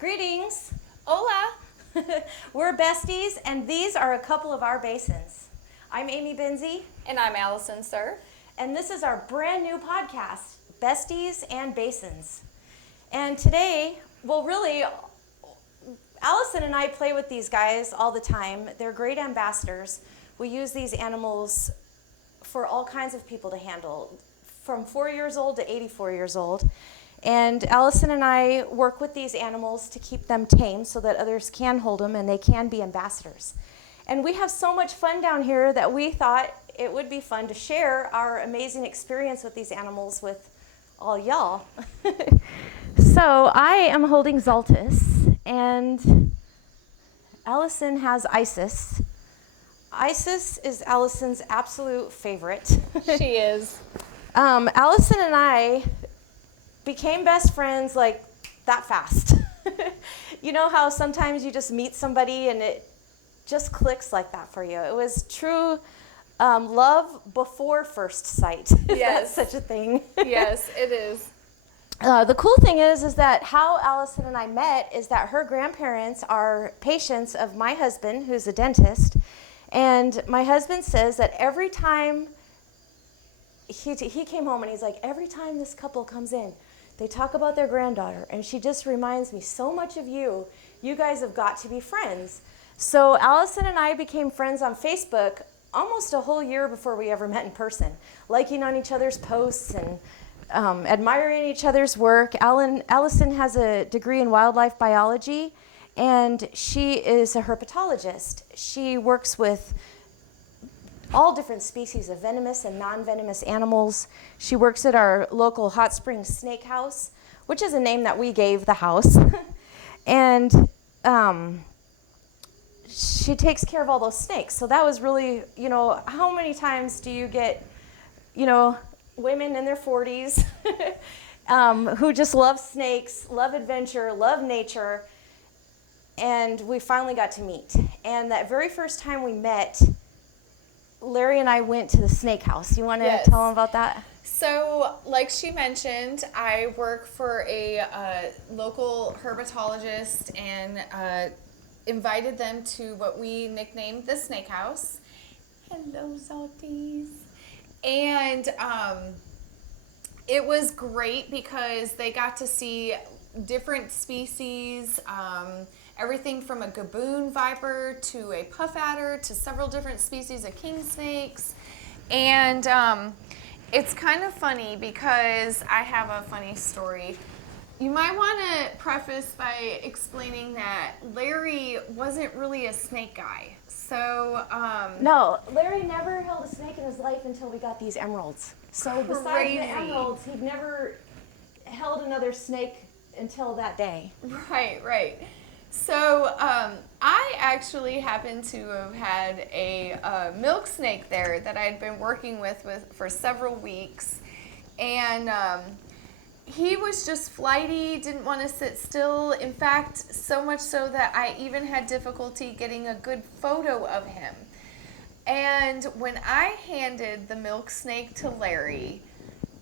Greetings. Hola. We're Besties, and these are a couple of our Basins. I'm Amy Benzie. And I'm Allison, sir. And this is our brand new podcast, Besties and Basins. And today, Allison and I play with these guys all the time. They're great ambassadors. We use these animals for all kinds of people to handle, from 4 years old to 84 years old. And Allison and I work with these animals to keep them tame so that others can hold them and they can be ambassadors. And we have so much fun down here that we thought it would be fun to share our amazing experience with these animals with all y'all. So I am holding Zaltis, and Allison has Isis. Isis is Allison's absolute favorite. She is. Allison and I became best friends like that fast. You know how sometimes you just meet somebody and it just clicks like that for you. It was true love before first sight, if that's such a thing. Yes, it is. The cool thing is that how Allison and I met is that her grandparents are patients of my husband, who's a dentist, and my husband says that every time he came home and he's like, every time this couple comes in, they talk about their granddaughter, and she just reminds me so much of you. You guys have got to be friends. So Allison and I became friends on Facebook almost a whole year before we ever met in person, liking on each other's posts and admiring each other's work. Allison has a degree in wildlife biology, and she is a herpetologist. She works with all different species of venomous and non-venomous animals. She works at our local hot springs snake house, which is a name that we gave the house. And she takes care of all those snakes. So that was really, how many times do you get, women in their 40s who just love snakes, love adventure, love nature, and we finally got to meet. And that very first time we met, Larry and I went to the snake house. You want to tell them about that? So, like she mentioned, I work for a local herpetologist and invited them to what we nicknamed the snake house. Hello, Salties. And it was great because they got to see different species, everything from a gaboon viper to a puff adder to several different species of king snakes. And it's kind of funny because I have a funny story. You might want to preface by explaining that Larry wasn't really a snake guy. So no, Larry never held a snake in his life until we got these emeralds. So besides the emeralds, he'd never held another snake until that day. Right. So I actually happened to have had a milk snake there that I'd been working with for several weeks, and he was just flighty, didn't want to sit still. In fact, so much so that I even had difficulty getting a good photo of him. And when I handed the milk snake to Larry,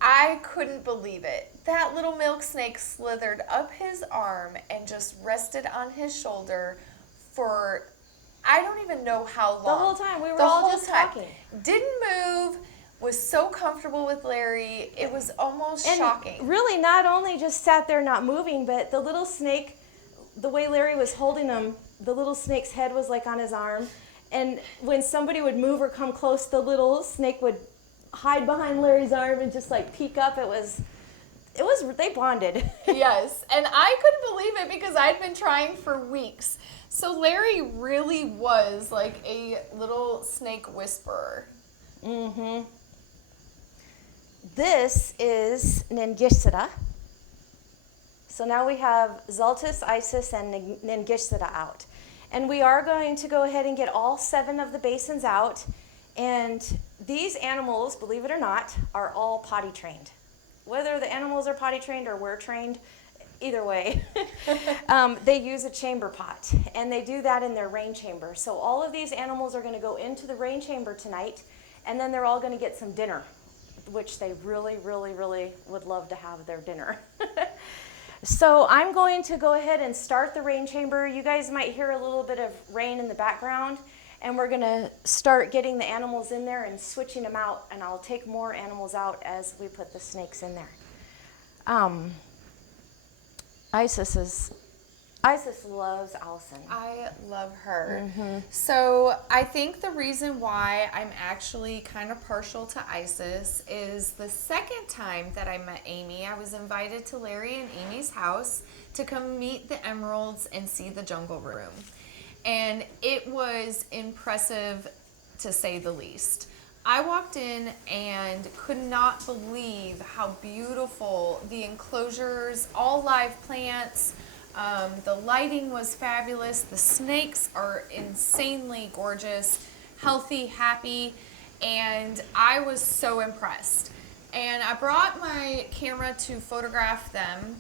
I couldn't believe it. That little milk snake slithered up his arm and just rested on his shoulder for, I don't even know how long. The whole time. We were all just talking. Didn't move, was so comfortable with Larry. It was almost shocking. Really not only just sat there not moving, but the little snake, the way Larry was holding him, the little snake's head was like on his arm. And when somebody would move or come close, the little snake would hide behind Larry's arm and just like peek up. They bonded. Yes, and I couldn't believe it because I'd been trying for weeks. So Larry really was like a little snake whisperer. Mm-hmm. This is Ningisida. So now we have Zaltis, Isis, and Ningisida out. And we are going to go ahead and get all 7 of the basins out. And these animals, believe it or not, are all potty trained. Whether the animals are potty trained or we're trained, either way, they use a chamber pot. And they do that in their rain chamber. So all of these animals are going to go into the rain chamber tonight, and then they're all going to get some dinner, which they really, really, really would love to have their dinner. So I'm going to go ahead and start the rain chamber. You guys might hear a little bit of rain in the background, and we're gonna start getting the animals in there and switching them out, and I'll take more animals out as we put the snakes in there. Isis loves Allison. I love her. So I think the reason why I'm actually kind of partial to Isis is the second time that I met Amy, I was invited to Larry and Amy's house to come meet the emeralds and see the jungle room. And it was impressive to say the least. I walked in and could not believe how beautiful the enclosures, all live plants, the lighting was fabulous. The snakes are insanely gorgeous, healthy, happy, and I was so impressed. And I brought my camera to photograph them.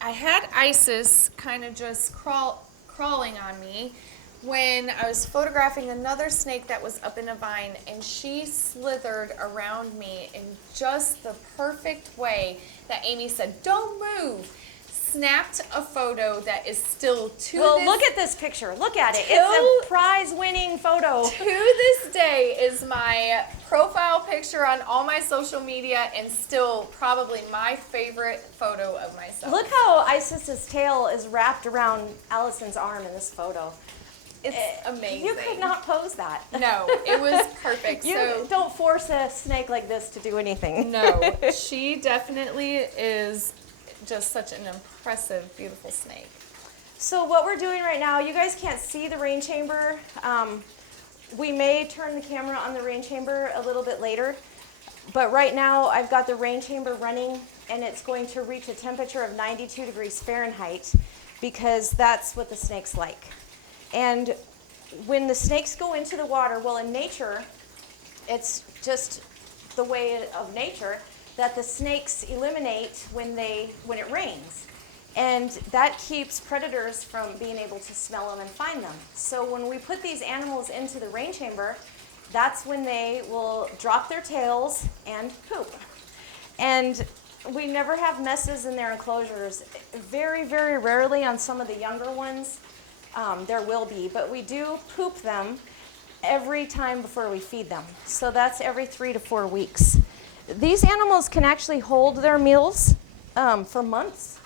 I had Isis kind of just crawling on me when I was photographing another snake that was up in a vine, and she slithered around me in just the perfect way that Amy said, "Don't move." Snapped a photo that is still look at this picture. Look at it. It's a prize-winning photo. To this day is my profile picture on all my social media, and still probably my favorite photo of myself. Look how Isis's tail is wrapped around Allison's arm in this photo. It's amazing. You could not pose that. No, it was perfect. You don't force a snake like this to do anything. No, she definitely is just such an impressive, beautiful snake. So what we're doing right now, you guys can't see the rain chamber. We may turn the camera on the rain chamber a little bit later, but right now I've got the rain chamber running, and it's going to reach a temperature of 92 degrees Fahrenheit because that's what the snakes like. And when the snakes go into the water, well, in nature, it's just the way of nature that the snakes eliminate when it rains. And that keeps predators from being able to smell them and find them. So when we put these animals into the rain chamber, that's when they will drop their tails and poop. And we never have messes in their enclosures. Very, very rarely on some of the younger ones, there will be, but we do poop them every time before we feed them. So that's every 3 to 4 weeks. These animals can actually hold their meals for months,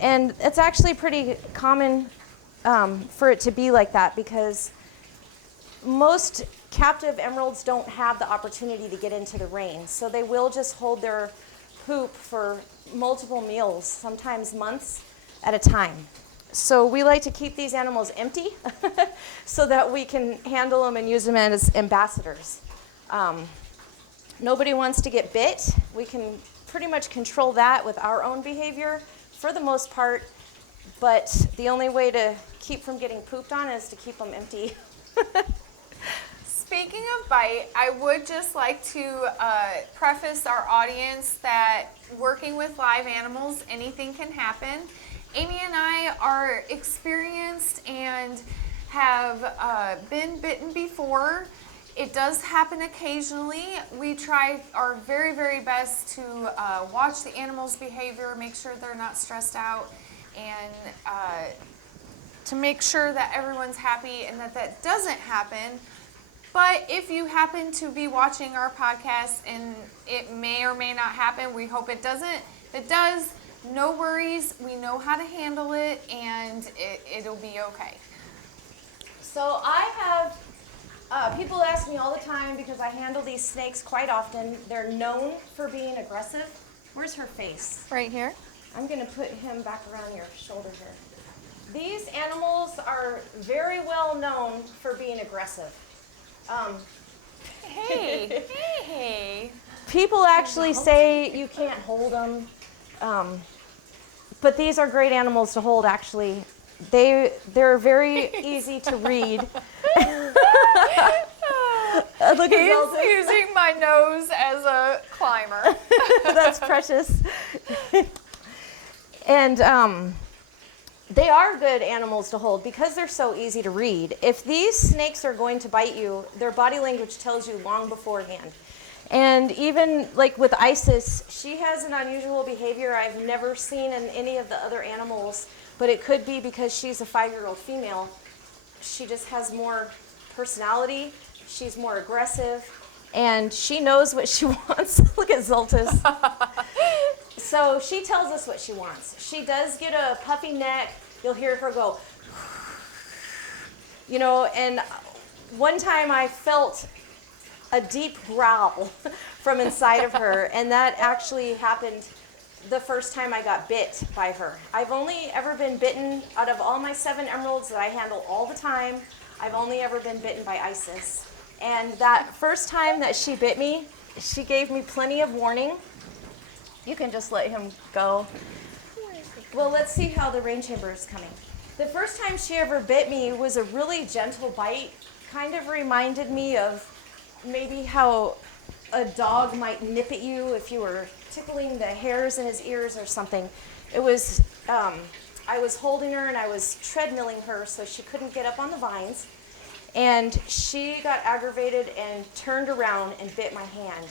and it's actually pretty common for it to be like that because most captive emeralds don't have the opportunity to get into the rain, so they will just hold their poop for multiple meals, sometimes months at a time. So we like to keep these animals empty so that we can handle them and use them as ambassadors. Nobody wants to get bit. We can pretty much control that with our own behavior for the most part, but the only way to keep from getting pooped on is to keep them empty. Speaking of bite, I would just like to preface our audience that working with live animals, anything can happen. Amy and I are experienced and have been bitten before. It does happen occasionally. We try our very, very best to watch the animals' behavior, make sure they're not stressed out, and to make sure that everyone's happy and that doesn't happen. But if you happen to be watching our podcast and it may or may not happen, we hope it doesn't. If it does, no worries. We know how to handle it, and it'll be okay. So I have people ask me all the time because I handle these snakes quite often. They're known for being aggressive. Where's her face? Right here. I'm going to put him back around your shoulder here. These animals are very well known for being aggressive. Hey. People actually say you can't hold them, but these are great animals to hold, actually. They're very easy to read. Look at He's using my nose as a climber. That's precious. And they are good animals to hold because they're so easy to read. If these snakes are going to bite you, their body language tells you long beforehand. And even like with Isis, she has an unusual behavior I've never seen in any of the other animals, but it could be because she's a 5-year-old female. She just has more personality, she's more aggressive, and she knows what she wants. Look at Zoltus. So she tells us what she wants. She does get a puffy neck. You'll hear her go, you know, and one time I felt a deep growl from inside of her, and that actually happened the first time I got bit by her. I've only ever been bitten out of all my 7 emeralds that I handle all the time. I've only ever been bitten by Isis. And that first time that she bit me, she gave me plenty of warning. You can just let him go. Well, let's see how the rain chamber is coming. The first time she ever bit me was a really gentle bite. Kind of reminded me of maybe how a dog might nip at you if you were tickling the hairs in his ears or something. It was, I was holding her and I was treadmilling her so she couldn't get up on the vines. And she got aggravated and turned around and bit my hand.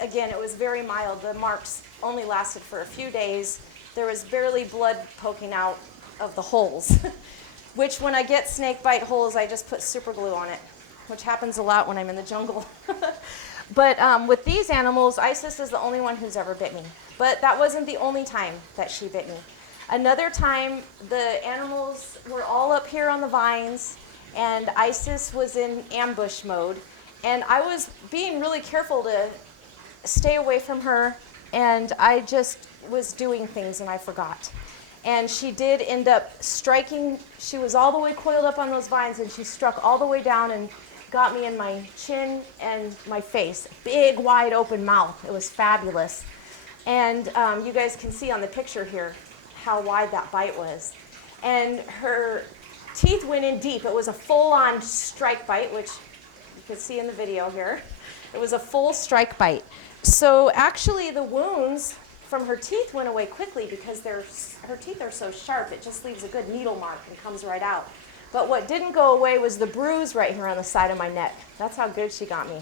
Again, it was very mild. The marks only lasted for a few days. There was barely blood poking out of the holes, which when I get snake bite holes, I just put super glue on it, which happens a lot when I'm in the jungle. But with these animals, Isis is the only one who's ever bit me. But that wasn't the only time that she bit me. Another time, the animals were all up here on the vines, and Isis was in ambush mode. And I was being really careful to stay away from her, and I just was doing things and I forgot. And she did end up striking. She was all the way coiled up on those vines, and she struck all the way down and got me in my chin and my face. Big, wide open mouth. It was fabulous. And you guys can see on the picture here how wide that bite was. And her teeth went in deep. It was a full-on strike bite, which you can see in the video here. It was a full strike bite. So actually the wounds from her teeth went away quickly because her teeth are so sharp, it just leaves a good needle mark and comes right out. But what didn't go away was the bruise right here on the side of my neck. That's how good she got me.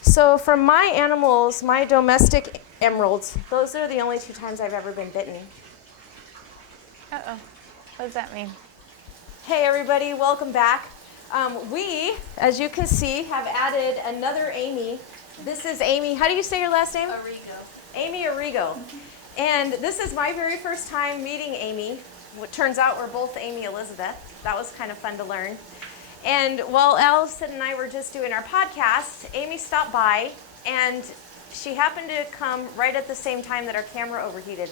So from my animals, my domestic emeralds, those are the only 2 times I've ever been bitten. Uh-oh. What does that mean? Hey everybody, welcome back. We, as you can see, have added another Amy. This is Amy. How do you say your last name? Arrigo. Amy Arrigo. And this is my very first time meeting Amy. It turns out we're both Amy Elizabeth. That was kind of fun to learn. And while Allison and I were just doing our podcast, Amy stopped by, and she happened to come right at the same time that our camera overheated.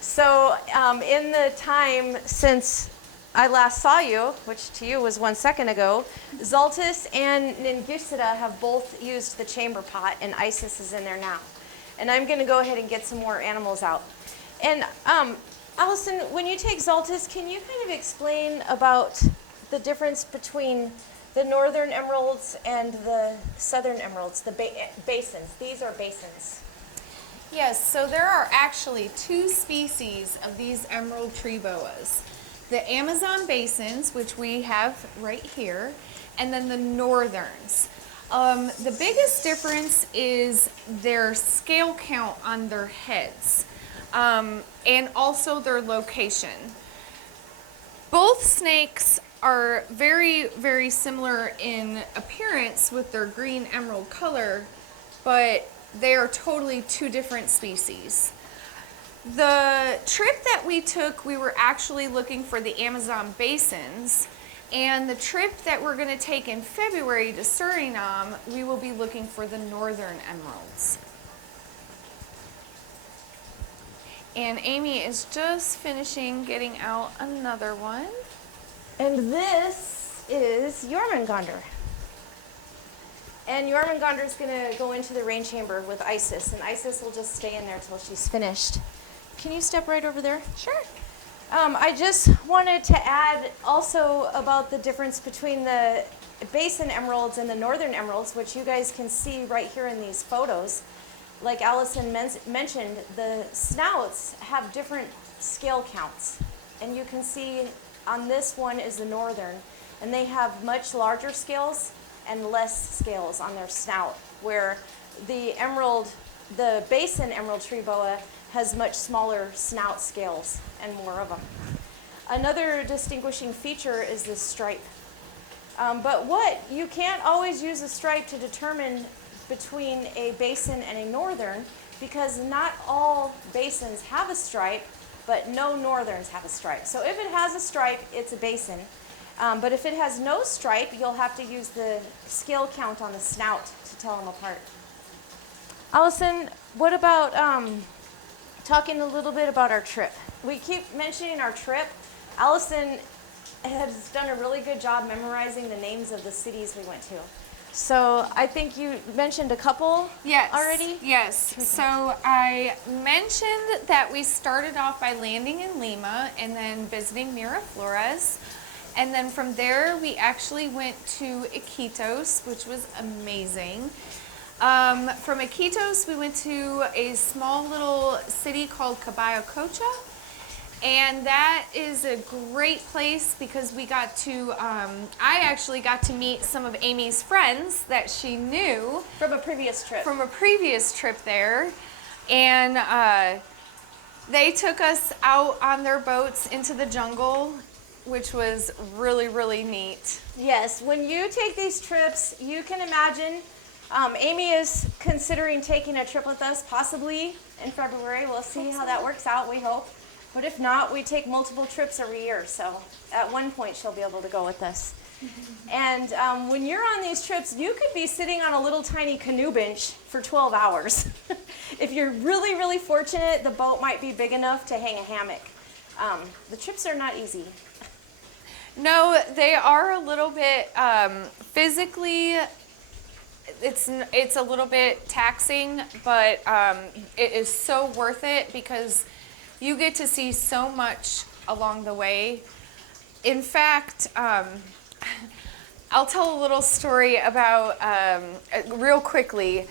So in the time since I last saw you, which to you was 1 second ago, Zoltus and Ningisida have both used the chamber pot, and Isis is in there now. And I'm going to go ahead and get some more animals out. And Allison, when you take Zoltus, can you kind of explain about the difference between the northern emeralds and the southern emeralds, the basins? These are basins. Yes, so there are actually 2 species of these emerald tree boas. The Amazon basins, which we have right here, and then the northerns. The biggest difference is their scale count on their heads, and also their location. Both snakes are very, very similar in appearance with their green emerald color, but they are totally 2 different species. The trip that we took, we were actually looking for the Amazon basins, and the trip that we're going to take in February to Surinam, we will be looking for the northern emeralds. And Amy is just finishing getting out another one. And this is Jormungandr. And Jormungandr is going to go into the rain chamber with Isis, and Isis will just stay in there till she's finished. Can you step right over there? Sure. I just wanted to add also about the difference between the basin emeralds and the northern emeralds, which you guys can see right here in these photos. Like Allison mentioned, the snouts have different scale counts. And you can see on this one is the northern, and they have much larger scales and less scales on their snout, where the Basin emerald tree boa has much smaller snout scales and more of them. Another distinguishing feature is this stripe. But you can't always use a stripe to determine between a basin and a northern, because not all basins have a stripe, but no northerns have a stripe. So if it has a stripe, it's a basin. But if it has no stripe, you'll have to use the scale count on the snout to tell them apart. Allison, what about talking a little bit about our trip? We keep mentioning our trip. Allison has done a really good job memorizing the names of the cities we went to. So I think you mentioned a couple already? Yes. So I mentioned that we started off by landing in Lima and then visiting Miraflores. And then from there, we actually went to Iquitos, which was amazing. From Iquitos, we went to a small little city called Caballococha. And that is a great place because we got to, I actually got to meet some of Amy's friends that she knew. From a previous trip. There. And they took us out on their boats into the jungle, which was really, really neat. Yes, when you take these trips, you can imagine, Amy is considering taking a trip with us possibly in February. We'll see how that works out, we hope. But if not, we take multiple trips every year, so at one point she'll be able to go with us. And when you're on these trips, you could be sitting on a little tiny canoe bench for 12 hours. If you're really, really fortunate, the boat might be big enough to hang a hammock. The trips are not easy. No, they are a little bit physically. It's a little bit taxing, but it is so worth it because you get to see so much along the way. In fact, I'll tell a little story about, real quickly.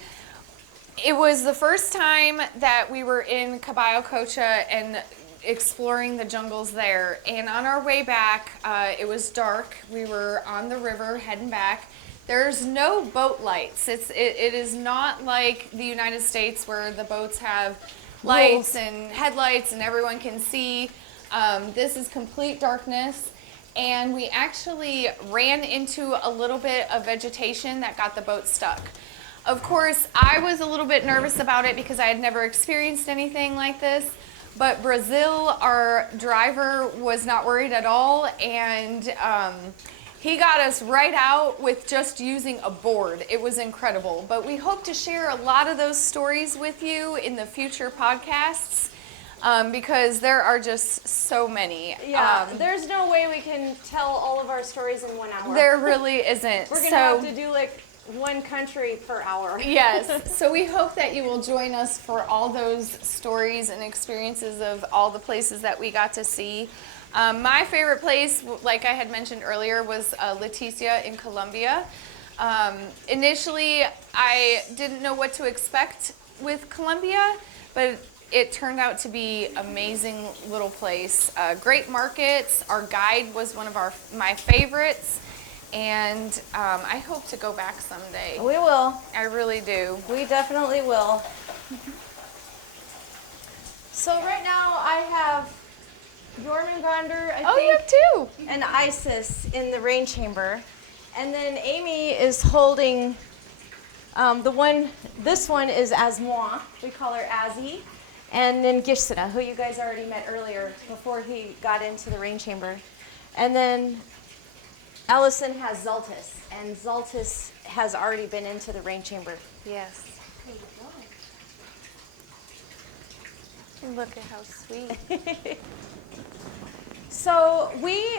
It was the first time that we were in Caballococha and exploring the jungles there. And on our way back, it was dark. We were on the river heading back. There's no boat lights. It is not like the United States where the boats have lights and headlights and everyone can see. This is complete darkness. And we actually ran into a little bit of vegetation that got the boat stuck. Of course, I was a little bit nervous about it because I had never experienced anything like this. But Brazil, our driver, was not worried at all, and he got us right out with just using a board. It was incredible. But we hope to share a lot of those stories with you in the future podcasts because there are just so many. Yeah, there's no way we can tell all of our stories in 1 hour. There really isn't. We're going to have to do like one country per hour. Yes. So we hope that you will join us for all those stories and experiences of all the places that we got to see. My favorite place, like I had mentioned earlier, was Leticia in Colombia. Initially, I didn't know what to expect with Colombia, but it turned out to be an amazing little place. Great markets. Our guide was one of my favorites. And I hope to go back someday. We will. I really do. We definitely will. So right now I have Jormungandr, I think. You have two. And Isis in the rain chamber. And then Amy is holding this one is Asmoa. We call her Azzy. And then Gishsana, who you guys already met earlier before he got into the rain chamber. And then Allison has Zaltis, and Zaltis has already been into the rain chamber. Yes. Look at how sweet. So we,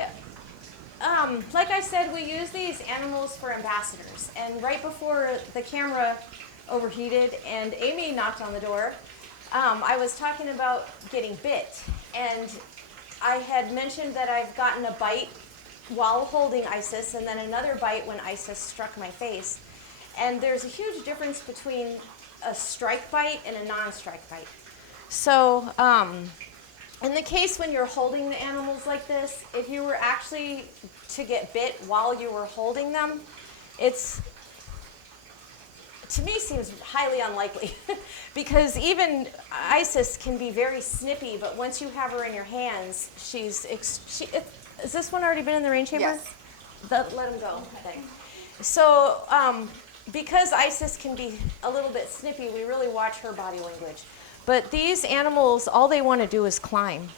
like I said, we use these animals for ambassadors. And right before the camera overheated and Amy knocked on the door, I was talking about getting bit. And I had mentioned that I've gotten a bite while holding Isis, and then another bite when Isis struck my face. And there's a huge difference between a strike bite and a non-strike bite. So in the case when you're holding the animals like this, if you were actually to get bit while you were holding them, it's to me seems highly unlikely because even Isis can be very snippy, but once you have her in your hands, has this one already been in the rain chamber? Yes. Let him go thing. So because Isis can be a little bit snippy, we really watch her body language. But these animals, all they want to do is climb.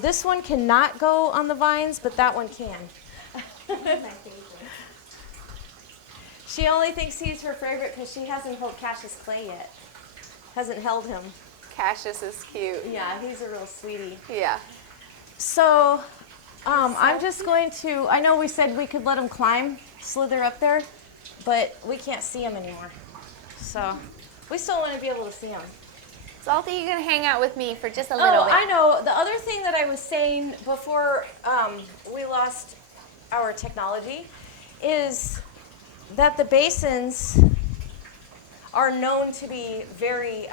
This one cannot go on the vines, but that one can. My favorite. She only thinks he's her favorite because she hasn't held Cassius Clay yet. Hasn't held him. Cassius is cute. Yeah, he's a real sweetie. Yeah. So I'm just going to, I know we said we could let him climb, slither up there, but we can't see him anymore. So we still want to be able to see him. Salty, you can hang out with me for just a little bit. I know. The other thing that I was saying before we lost our technology is that the basins are known to be very,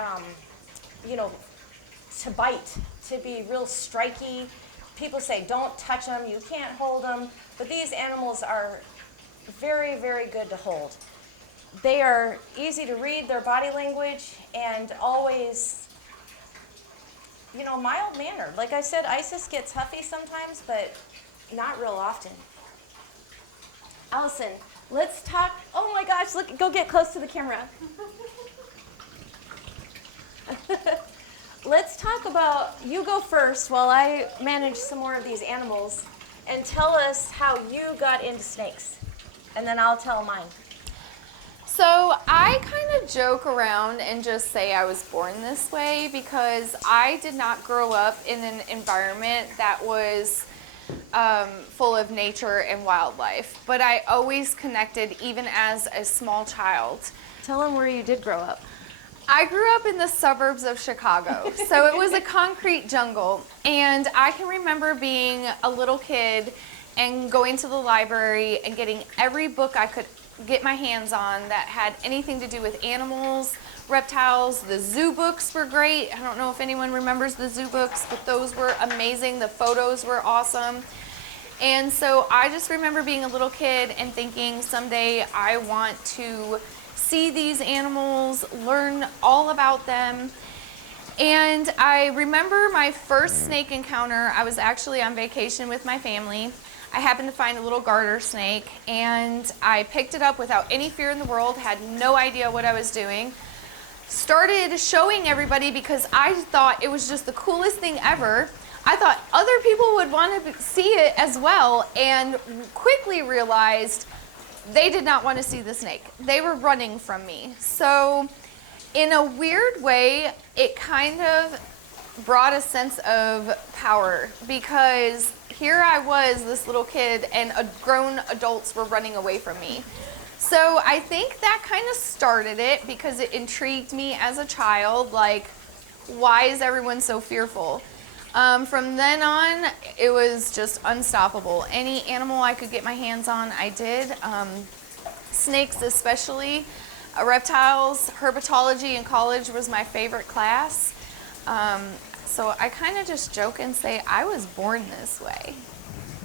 to bite, to be real striky. People say, don't touch them, you can't hold them. But these animals are very, very good to hold. They are easy to read their body language and always, mild-mannered. Like I said, Isis gets huffy sometimes, but not real often. Allison, let's talk. Oh my gosh, look, go get close to the camera. Let's talk about, you go first while I manage some more of these animals and tell us how you got into snakes. And then I'll tell mine. So I kind of joke around and just say I was born this way because I did not grow up in an environment that was full of nature and wildlife, but I always connected even as a small child. Tell them where you did grow up. I grew up in the suburbs of Chicago, so it was a concrete jungle, and I can remember being a little kid and going to the library and getting every book I could get my hands on that had anything to do with animals, reptiles. The zoo books were great. I don't know if anyone remembers the zoo books, but those were amazing. The photos were awesome. And so I just remember being a little kid and thinking someday I want to see these animals, learn all about them. And I remember my first snake encounter. I was actually on vacation with my family. I happened to find a little garter snake, and I picked it up without any fear in the world, had no idea what I was doing. Started showing everybody because I thought it was just the coolest thing ever. I thought other people would want to see it as well, and quickly realized they did not want to see the snake. They were running from me. So in a weird way, it kind of brought a sense of power because here I was, this little kid, and grown adults were running away from me. So I think that kind of started it because it intrigued me as a child, like, why is everyone so fearful? From then on, it was just unstoppable. Any animal I could get my hands on, I did. Snakes especially. Reptiles, herpetology in college was my favorite class. So I kind of just joke and say I was born this way.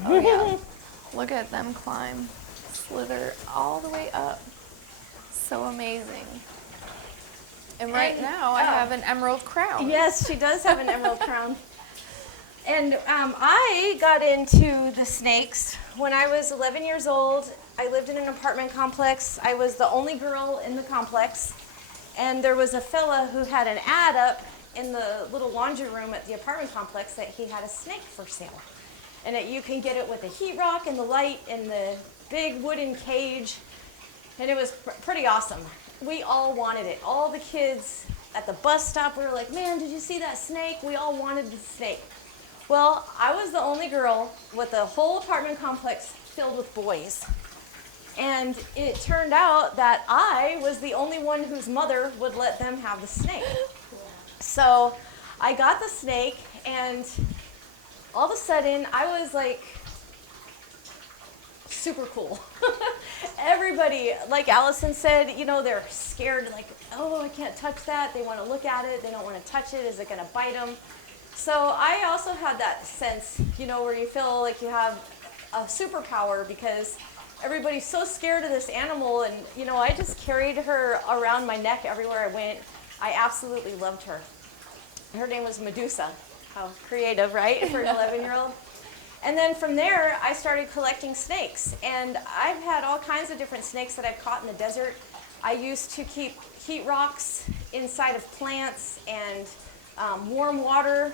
Oh yeah. Look at them climb, slither all the way up. So amazing. And right now I have an emerald crown. Yes, she does have an emerald crown. And I got into the snakes when I was 11 years old. I lived in an apartment complex. I was the only girl in the complex. And there was a fella who had an ad up in the little laundry room at the apartment complex that he had a snake for sale. And you can get it with the heat rock and the light and the big wooden cage. And it was pretty awesome. We all wanted it. All the kids at the bus stop, we were like, man, did you see that snake? We all wanted the snake. Well, I was the only girl with the whole apartment complex filled with boys. And it turned out that I was the only one whose mother would let them have the snake. So I got the snake, and all of a sudden I was like super cool. Everybody, like Allison said, they're scared, like, oh, I can't touch that. They want to look at it. They don't want to touch it. Is it going to bite them? So I also had that sense, where you feel like you have a superpower because everybody's so scared of this animal, and you know, I just carried her around my neck everywhere I went. I absolutely loved her. Her name was Medusa. How creative, right, for an 11-year-old? And then from there, I started collecting snakes. And I've had all kinds of different snakes that I've caught in the desert. I used to keep heat rocks inside of plants and warm water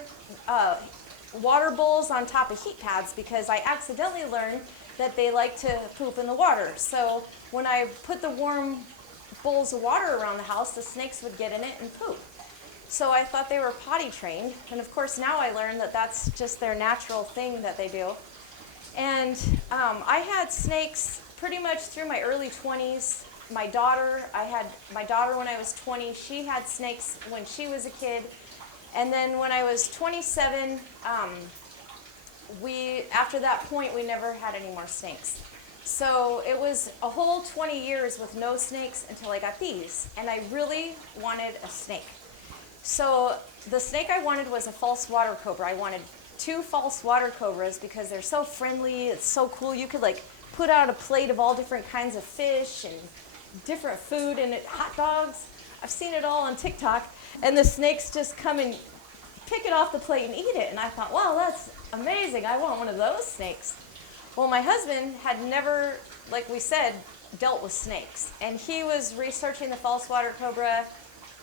bowls on top of heat pads, because I accidentally learned that they like to poop in the water. So when I put the warm bowls of water around the house, the snakes would get in it and poop. So I thought they were potty trained, and of course now I learned that that's just their natural thing that they do. And I had snakes pretty much through my early 20s. I had my daughter when I was 20. She had snakes when she was a kid. And then when I was 27, after that point, we never had any more snakes. So it was a whole 20 years with no snakes until I got these. And I really wanted a snake. So the snake I wanted was a false water cobra. I wanted 2 false water cobras because they're so friendly. It's so cool. You could like put out a plate of all different kinds of fish and different food and hot dogs. I've seen it all on TikTok. And the snakes just come and pick it off the plate and eat it. And I thought, wow, that's amazing. I want one of those snakes. Well, my husband had never, like we said, dealt with snakes. And he was researching the false water cobra.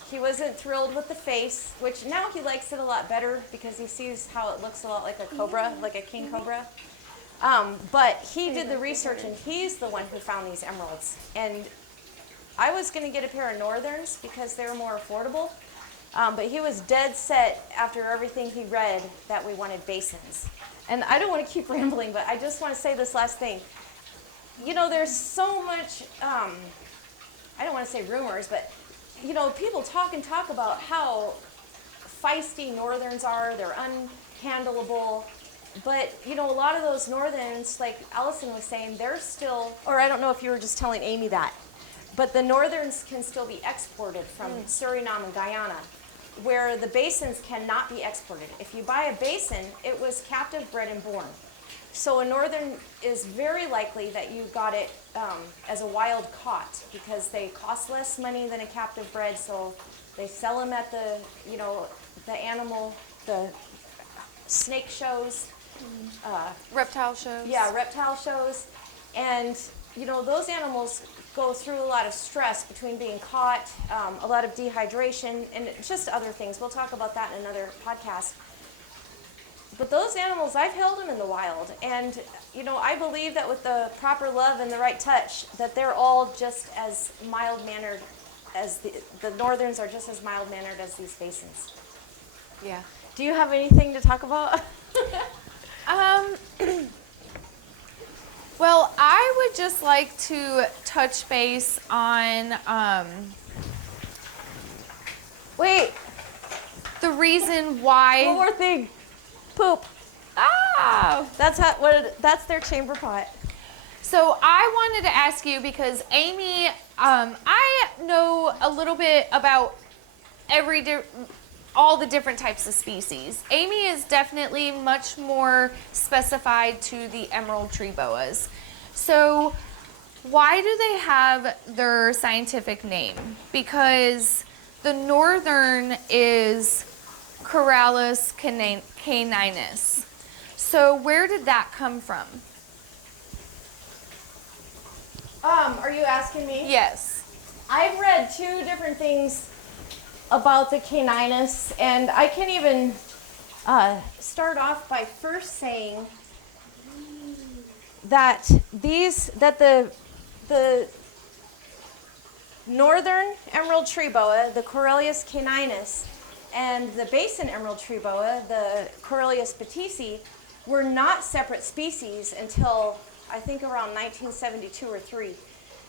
He wasn't thrilled with the face, which now he likes it a lot better because he sees how it looks a lot like a cobra, like a king cobra. But he did the research, and he's the one who found these emeralds. And I was going to get a pair of northerns because they were more affordable. But he was dead set after everything he read that we wanted basins. And I don't want to keep rambling, but I just want to say this last thing. You know, there's so much, I don't want to say rumors, but you know, people talk about how feisty northerns are. They're unhandleable. But, you know, a lot of those northerns, like Allison was saying, they're still, or I don't know if you were just telling Amy that, but the northerns can still be exported from Surinam and Guyana, where the basins cannot be exported. If you buy a basin, it was captive bred and born. So a northern is very likely that you got it as a wild caught, because they cost less money than a captive bred, so they sell them at the, you know, the snake shows. Reptile shows. Yeah, reptile shows. And, you know, those animals go through a lot of stress between being caught, a lot of dehydration, and just other things. We'll talk about that in another podcast. But those animals, I've held them in the wild. And, you know, I believe that with the proper love and the right touch, that they're all just as mild-mannered as the northerns are just as mild-mannered as these basins. Yeah. Do you have anything to talk about? Well, I would just like to touch base on Wait, the reason why. one more thing. Poop. Ah! That's their chamber pot. So I wanted to ask you, because Amy, I know a little bit about all the different types of species. Amy is definitely much more specified to the emerald tree boas. So why do they have their scientific name? Because the northern is Corallus caninus. So where did that come from? Are you asking me? Yes. I've read 2 different things about the caninus, and I can even start off by first saying that the northern emerald tree boa, the Corallus caninus, and the basin emerald tree boa, the Corallus batisi, were not separate species until I think around 1972 or 3,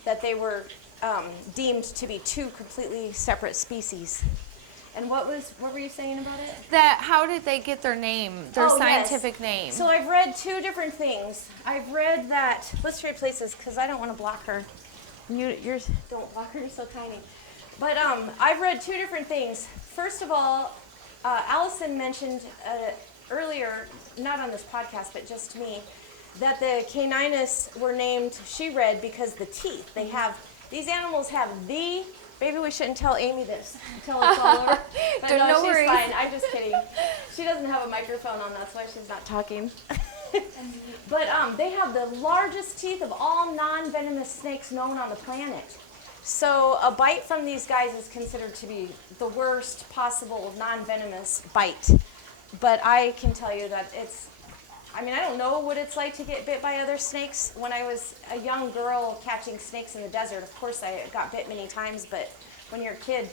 that they were deemed to be 2 completely separate species. And what were you saying about it? That how did they get their name, their scientific yes. name? So I've read 2 different things. I've read that, let's trade places because I don't want to block her. Yours don't block her, you're so tiny. But I've read 2 different things. First of all, Allison mentioned earlier, not on this podcast, but just to me, that the caninus were named she-red because the teeth. These animals have maybe we shouldn't tell Amy this until it's all over. But no, No she's worries. fine. I'm just kidding. She doesn't have a microphone on, that's why she's not talking. But they have the largest teeth of all non-venomous snakes known on the planet. So a bite from these guys is considered to be the worst possible non-venomous bite. But I can tell you that I don't know what it's like to get bit by other snakes. When I was a young girl catching snakes in the desert, of course I got bit many times, but when you're a kid,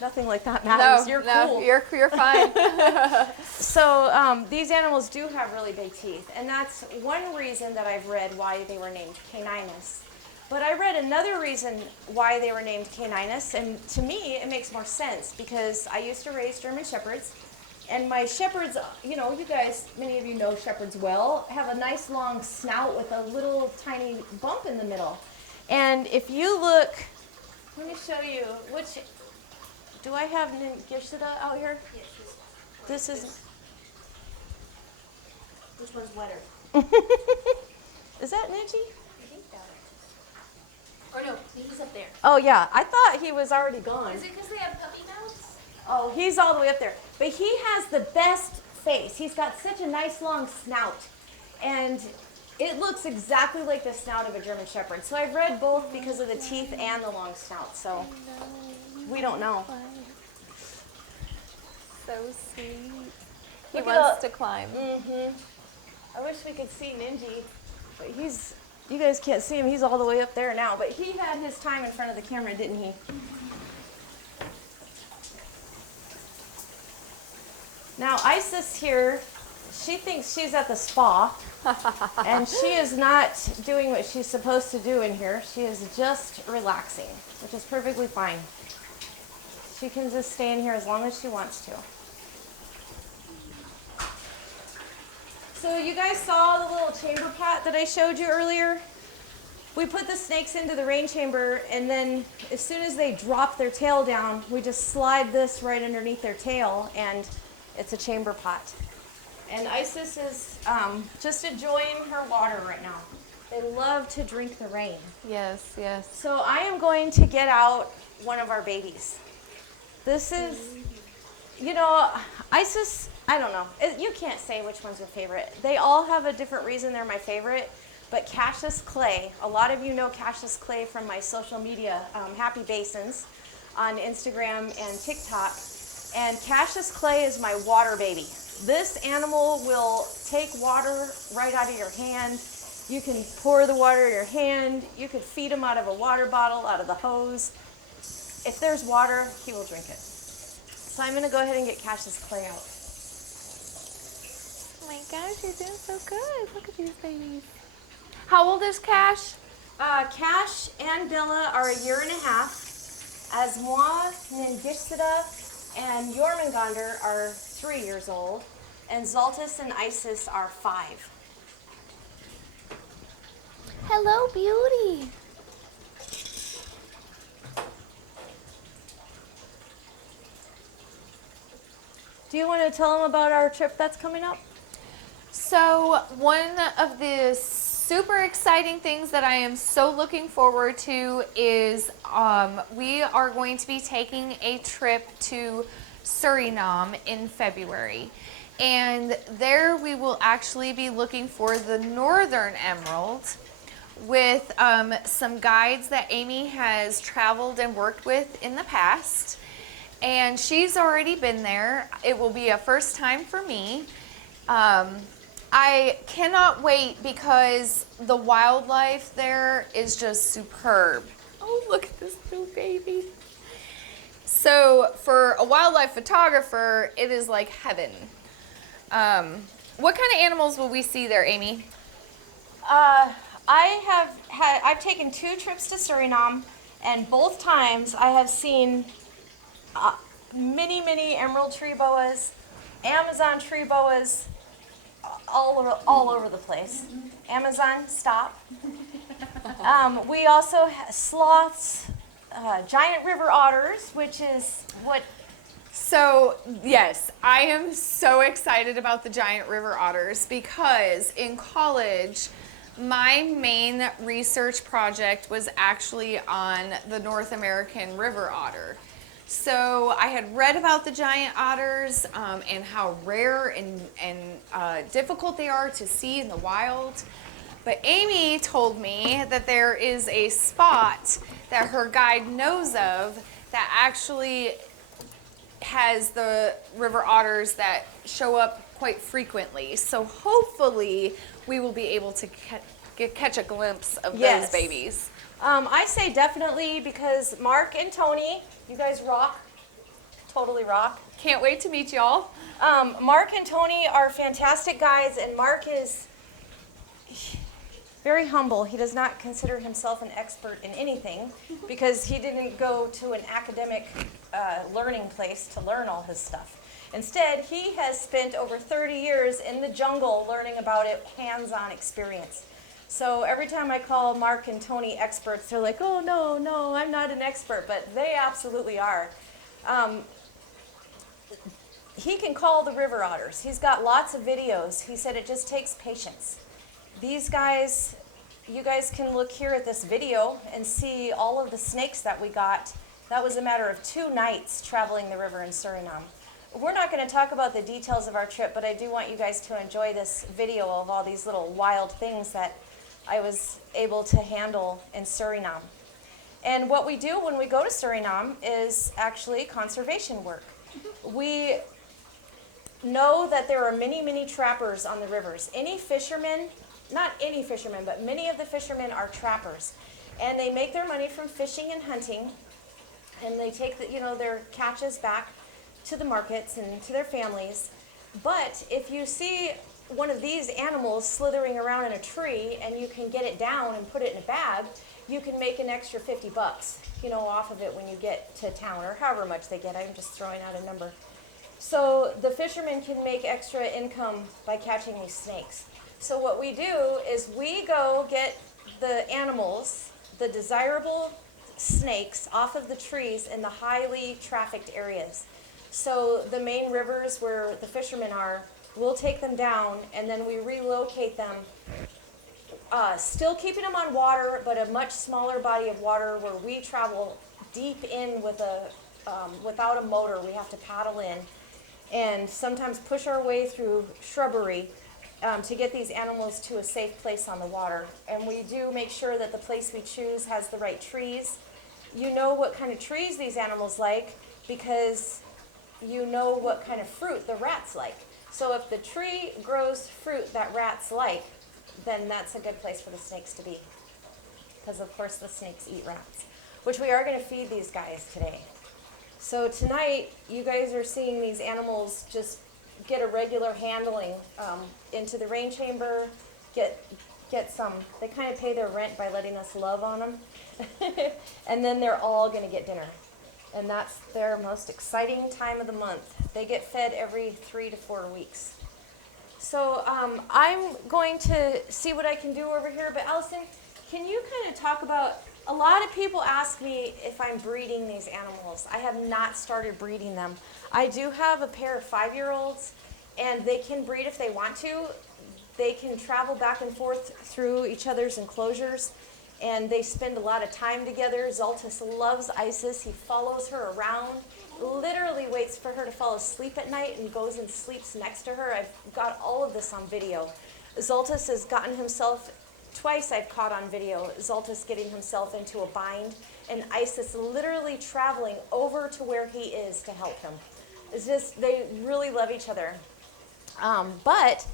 nothing like that matters. You're cool. You're fine. So these animals do have really big teeth, and that's one reason that I've read why they were named caninus. But I read another reason why they were named caninus, and to me it makes more sense because I used to raise German Shepherds, and my Shepherds, you guys, many of you know Shepherds well, have a nice long snout with a little tiny bump in the middle. And if you look, let me show you, do I have Ningishita out here? Yes, This is, which one's wetter? is that Ninji? I think that. Or no, he's up there. Oh yeah, I thought he was already gone. Is it because they have puppy mouths? Oh, he's all the way up there. But he has the best face. He's got such a nice long snout. And it looks exactly like the snout of a German Shepherd. So I've read both because of the teeth and the long snout. So we don't know. So sweet. He Look wants at to climb. I wish we could see Ninji, but you guys can't see him. He's all the way up there now. But he had his time in front of the camera, didn't he? Now, Isis here, she thinks she's at the spa, and she is not doing what she's supposed to do in here. She is just relaxing, which is perfectly fine. She can just stay in here as long as she wants to. So you guys saw the little chamber pot that I showed you earlier? We put the snakes into the rain chamber, and then as soon as they drop their tail down, we just slide this right underneath their tail, and it's a chamber pot. And Isis is just enjoying her water right now. They love to drink the rain. Yes, yes. So I am going to get out one of our babies. This is, Isis, I don't know. You can't say which one's your favorite. They all have a different reason they're my favorite. But Cassius Clay, a lot of you know Cassius Clay from my social media, Happy Basins, on Instagram and TikTok. And Cassius Clay is my water baby. This animal will take water right out of your hand. You can pour the water in your hand. You could feed him out of a water bottle, out of the hose. If there's water, he will drink it. So I'm going to go ahead and get Cassius Clay out. Oh my gosh, you're doing so good. Look at these babies. How old is Cash? Cash and Bella are 1.5 years. As moi, Ningishita, and Jormungandr are 3 years old, and Zaltis and Isis are 5. Hello, beauty. Do you want to tell them about our trip that's coming up? So one of the super exciting things that I am so looking forward to is we are going to be taking a trip to Surinam in February. And there we will actually be looking for the northern emerald with some guides that Amy has traveled and worked with in the past. And she's already been there. It will be a first time for me. I cannot wait because the wildlife there is just superb. Oh, look at this little baby. So for a wildlife photographer, it is like heaven. What kind of animals will we see there, Amy? I've taken 2 trips to Surinam, and both times I have seen many emerald tree boas, Amazon tree boas, all over the place. Amazon, stop. We also have sloths, giant river otters, which is what. So, yes, I am so excited about the giant river otters because in college, My main research project was actually on the North American river otter. So I had read about the giant otters and how rare and difficult they are to see in the wild. But Amy told me that there is a spot that her guide knows of that actually has the river otters that show up quite frequently. So hopefully we will be able to catch a glimpse of Yes. those babies. I say definitely, because Mark and Tony, you guys rock, totally rock. Can't wait to meet y'all. Mark and Tony are fantastic guides, and Mark is very humble. He does not consider himself an expert in anything because he didn't go to an academic learning place to learn all his stuff. Instead, he has spent over 30 years in the jungle learning about it, hands-on experience. So every time I call Mark and Tony experts, they're like, oh, no, I'm not an expert, but they absolutely are. He can call the river otters. He's got lots of videos. He said it just takes patience. These guys, you guys can look here at this video and see all of the snakes that we got. That was a matter of 2 nights traveling the river in Surinam. We're not going to talk about the details of our trip, but I do want you guys to enjoy this video of all these little wild things that I was able to handle in Surinam. And what we do when we go to Surinam is actually conservation work. We know that there are many trappers on the rivers. Any fishermen, not any fishermen, but many of the fishermen are trappers. And they make their money from fishing and hunting, and they take their catches back to the markets and to their families. But if you see one of these animals slithering around in a tree and you can get it down and put it in a bag, you can make an extra $50, off of it when you get to town, or however much they get. I'm just throwing out a number. So the fishermen can make extra income by catching these snakes. So what we do is we go get the animals, the desirable snakes, off of the trees in the highly trafficked areas. So the main rivers where the fishermen are, we'll take them down and then we relocate them, still keeping them on water, but a much smaller body of water where we travel deep in with without a motor. We have to paddle in and sometimes push our way through shrubbery to get these animals to a safe place on the water. And we do make sure that the place we choose has the right trees. You know what kind of trees these animals like because you know what kind of fruit the rats like. So if the tree grows fruit that rats like, then that's a good place for the snakes to be. Because of course the snakes eat rats, which we are going to feed these guys today. So tonight you guys are seeing these animals just get a regular handling into the rain chamber, get some, they kind of pay their rent by letting us love on them. And then they're all going to get dinner. And that's their most exciting time of the month. They get fed every 3 to 4 weeks. So I'm going to see what I can do over here. But Allison, can you kind of talk about, a lot of people ask me if I'm breeding these animals. I have not started breeding them. I do have a pair of 5-year-olds, and they can breed if they want to. They can travel back and forth through each other's enclosures, and they spend a lot of time together. Zoltus loves Isis. He follows her around, literally waits for her to fall asleep at night and goes and sleeps next to her. I've got all of this on video. Zoltus has gotten himself, twice I've caught on video, Zoltus getting himself into a bind, and Isis literally traveling over to where he is to help him. It's just, they really love each other. But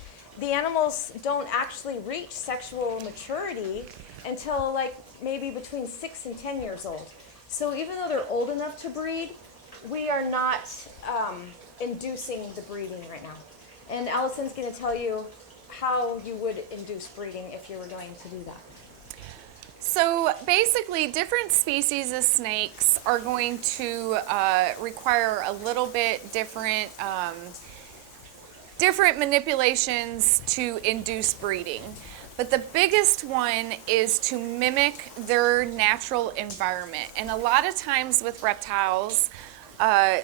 the animals don't actually reach sexual maturity until like maybe between 6 and 10 years old. So even though they're old enough to breed, we are not inducing the breeding right now. And Allison's going to tell you how you would induce breeding if you were going to do that. So basically, different species of snakes are going to require a little bit different manipulations to induce breeding. But the biggest one is to mimic their natural environment. And a lot of times with reptiles,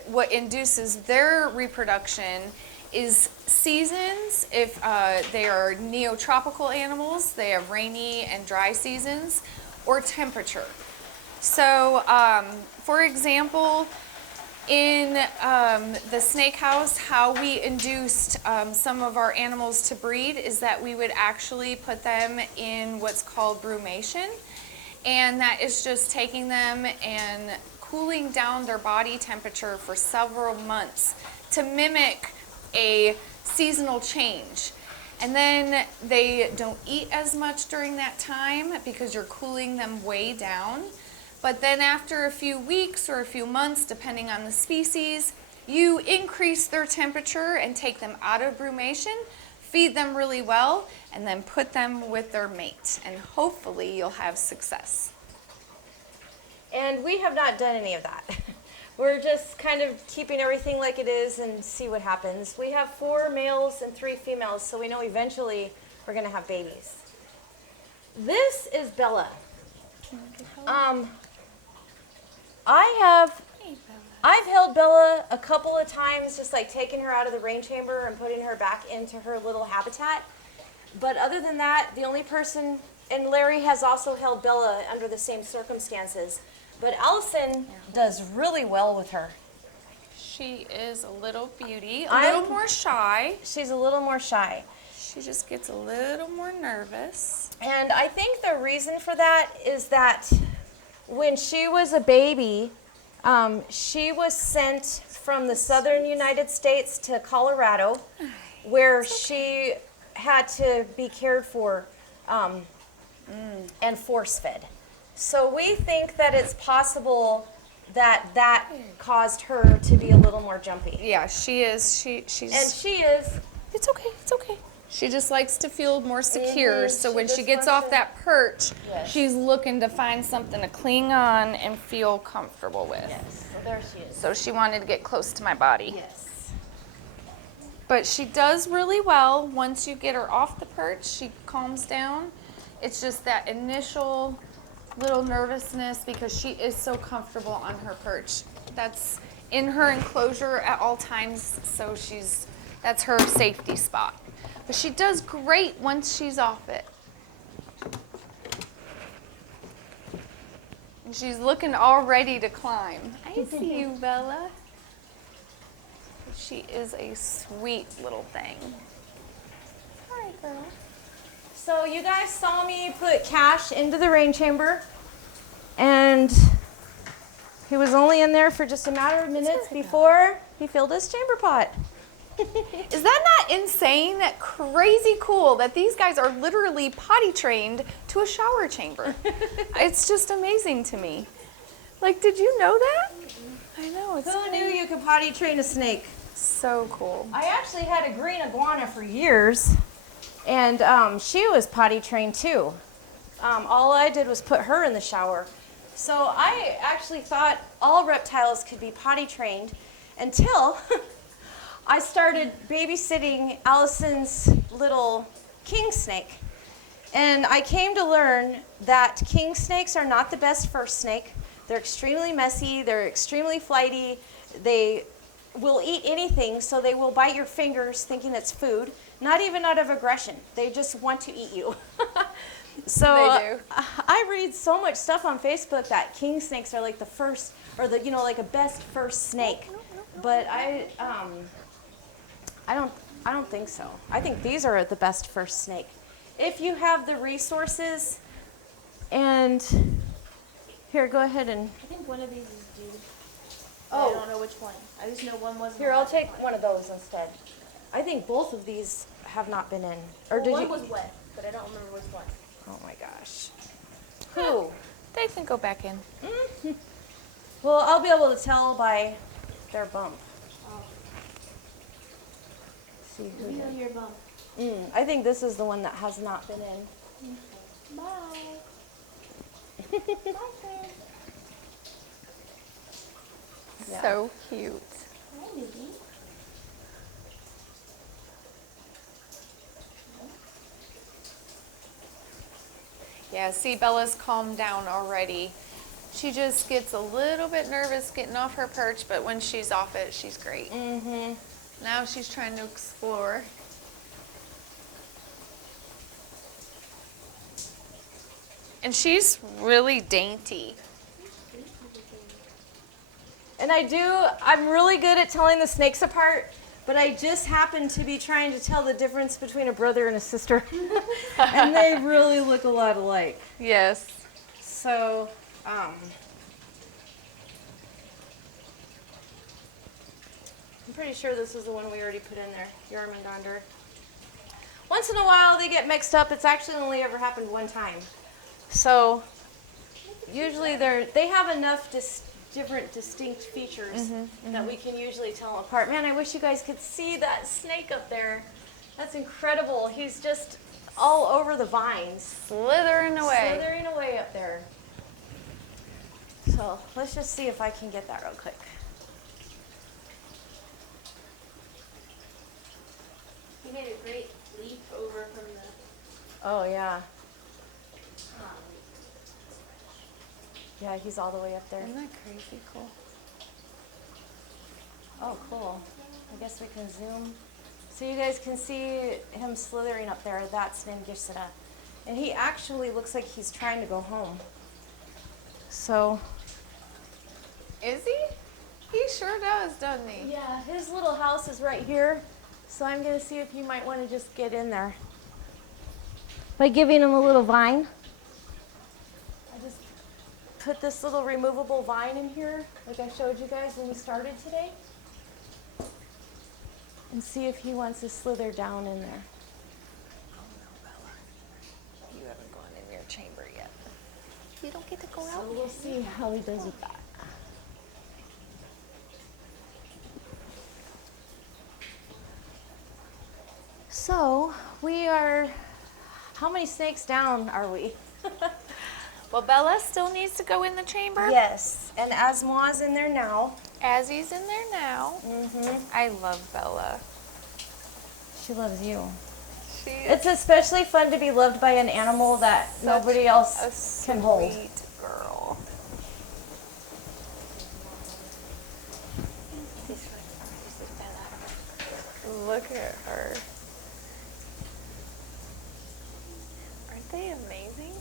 what induces their reproduction is seasons. If they are neotropical animals, they have rainy and dry seasons, or temperature. So, for example, in the snake house, how we induced some of our animals to breed is that we would actually put them in what's called brumation. And that is just taking them and cooling down their body temperature for several months to mimic a seasonal change. And then they don't eat as much during that time because you're cooling them way down. But then after a few weeks or a few months, depending on the species, you increase their temperature and take them out of brumation, feed them really well, and then put them with their mate. And hopefully you'll have success. And we have not done any of that. We're just kind of keeping everything like it is and see what happens. We have 4 males and 3 females, so we know eventually we're going to have babies. This is Bella. I've held Bella a couple of times, just like taking her out of the rain chamber and putting her back into her little habitat. But other than that, the only person, and Larry has also held Bella under the same circumstances. But Allison does really well with her. She is a little beauty, a little more shy. She's a little more shy. She just gets a little more nervous. And I think the reason for that is that when she was a baby, she was sent from the southern United States to Colorado, where she had to be cared for and force-fed. So we think that it's possible that that caused her to be a little more jumpy. Yeah, she is. She's. And she is. It's okay. It's okay. She just likes to feel more secure. So She when she just gets wants off to- that perch, Yes. she's looking to find something to cling on and feel comfortable with. Yes, so there she is. So she wanted to get close to my body. Yes. But she does really well. Once you get her off the perch, she calms down. It's just that initial little nervousness because she is so comfortable on her perch. That's in her enclosure at all times, so that's her safety spot. But she does great once she's off it. And she's looking all ready to climb. I see you, Bella. She is a sweet little thing. All right, girl. So you guys saw me put Cash into the rain chamber, and he was only in there for just a matter of minutes before he filled his chamber pot. Is that not insane? That crazy cool that these guys are literally potty trained to a shower chamber. It's just amazing to me. Like, did you know that? I know, it's Who knew you could potty train a snake? so cool. I actually had a green iguana for years, and she was potty trained too. All I did was put her in the shower. So I actually thought all reptiles could be potty trained until I started babysitting Allison's little king snake. And I came to learn that king snakes are not the best first snake. They're extremely messy, they're extremely flighty, they will eat anything, so they will bite your fingers thinking it's food, not even out of aggression. They just want to eat you. So They do. I read so much stuff on Facebook that king snakes are like the first, or the like a best first snake. But I don't think so. I think these are the best first snake. If you have the resources, and here, go ahead and I think one of these is due. Oh. I don't know which one. I just know one wasn't. here, I'll allowed. take one of those instead. I think both of these have not been in, or Well, did one you? was wet, but I don't remember which one. Oh my gosh. Who? They can go back in. Well, I'll be able to tell by their bump. See who You know did. your bump. I think this is the one that has not been in. Bye. Bye, friend. Yeah. So cute. Hi, baby. Yeah, see, Bella's calmed down already. She just gets a little bit nervous getting off her perch, but when she's off it, she's great. Now she's trying to explore. And she's really dainty. And I'm really good at telling the snakes apart, but I just happen to be trying to tell the difference between a brother and a sister. And they really look a lot alike. Yes. So, I'm pretty sure this is the one we already put in there, Yarmandonder. Once in a while they get mixed up. It's actually only ever happened one time. So, usually they have enough different distinct features that we can usually tell them apart. Man, I wish you guys could see that snake up there. That's incredible. He's just all over the vines. Slithering away. Slithering away up there. So let's just see if I can get that real quick. He made a great leap over from the. Oh, yeah. Yeah, he's all the way up there. Isn't that crazy cool? Oh, cool. I guess we can zoom. So you guys can see him slithering up there. That's Nangishsita. And he actually looks like he's trying to go home. So. Is he? He sure does, doesn't he? Yeah, his little house is right here. So I'm going to see if you might want to just get in there. By giving him a little vine. I just put this little removable vine in here, like I showed you guys when we started today. And see if he wants to slither down in there. Oh no, Bella. You haven't gone in your chamber yet. You don't get to go So out we'll yet. see how he does with that. So we are, how many snakes down are we? Well, Bella still needs to go in the chamber. Yes, and Asmoa's in there now. Azzy's in there now. I love Bella. She loves you. She It's especially fun to be loved by an animal that nobody else can hold. Sweet girl. Look at her. Aren't they amazing?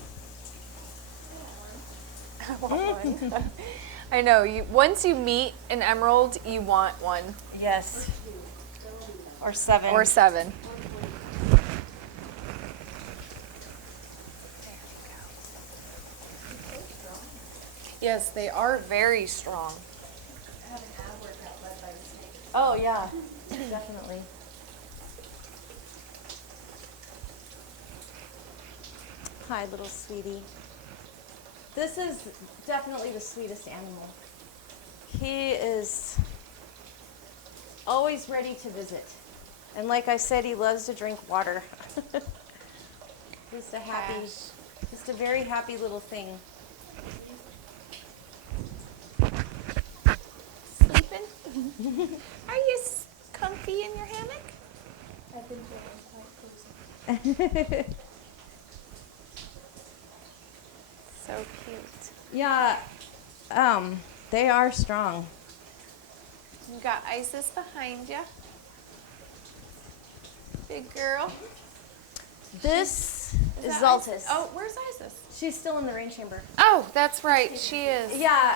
I want one. I know. Once you meet an emerald, you want one. Yes. Or 7. Or 7. Yes, they are very strong. Oh, yeah. Definitely. Hi, little sweetie. This is definitely the sweetest animal. He is always ready to visit. And like I said, he loves to drink water. Just a very happy little thing. Sleeping? Are you comfy in your hammock? I've been quite cozy. So cute. Yeah, they are strong. You got Isis behind you. Big girl. This is that Zaltis. Isis? Oh, where's Isis? She's still in the rain chamber. Oh, that's right. She is. Yeah,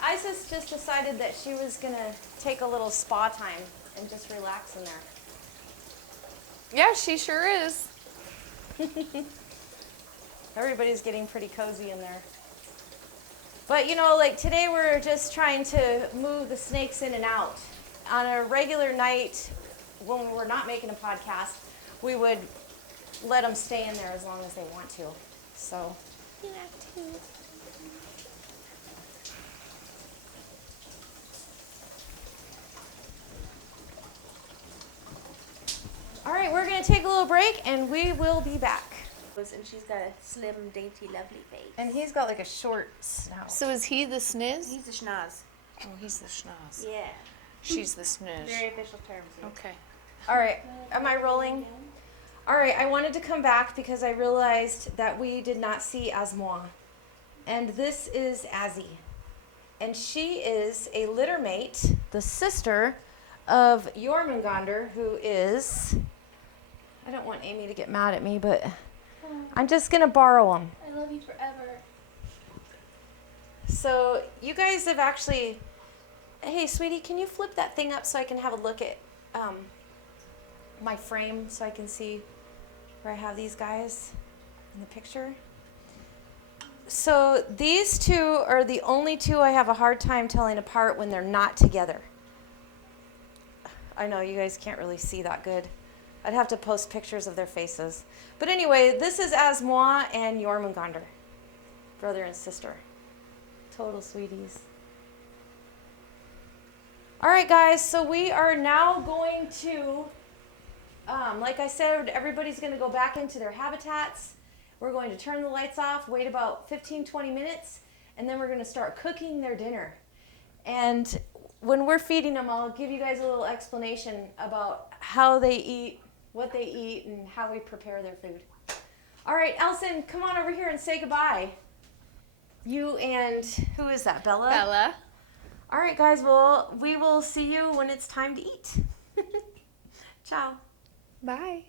Isis just decided that she was going to take a little spa time and just relax in there. Yeah, she sure is. Everybody's getting pretty cozy in there. But you know, like today we're just trying to move the snakes in and out. On a regular night, when we're not making a podcast, we would let them stay in there as long as they want to. So. You have to. All right, we're going to take a little break and we will be back. And she's got a slim, dainty, lovely face. And he's got like a short snout. So is he the sniz? He's a schnoz. Oh, he's the schnoz. Yeah. She's the sniz. Very official terms. Yeah. Okay. All right, am I rolling? All right, I wanted to come back because I realized that we did not see Asmoa. And this is Azzy. And she is a litter mate, the sister of Jormungandr, who is, I don't want Amy to get mad at me, but I'm just going to borrow him. I love you forever. So you guys have actually, hey, sweetie, can you flip that thing up so I can have a look at my frame so I can see where I have these guys in the picture? So these two are the only two I have a hard time telling apart when they're not together. I know you guys can't really see that good. I'd have to post pictures of their faces. But anyway, this is Asmoa and Jormungandr, brother and sister. Total sweeties. All right, guys, so we are now going to, like I said, everybody's going to go back into their habitats. We're going to turn the lights off, wait about 15-20 minutes, and then we're going to start cooking their dinner. And when we're feeding them, I'll give you guys a little explanation about how they eat, what they eat, and how we prepare their food. All right, Allison, come on over here and say goodbye. You and, who is that, Bella? Bella. All right, guys, well, we will see you when it's time to eat. Ciao. Bye.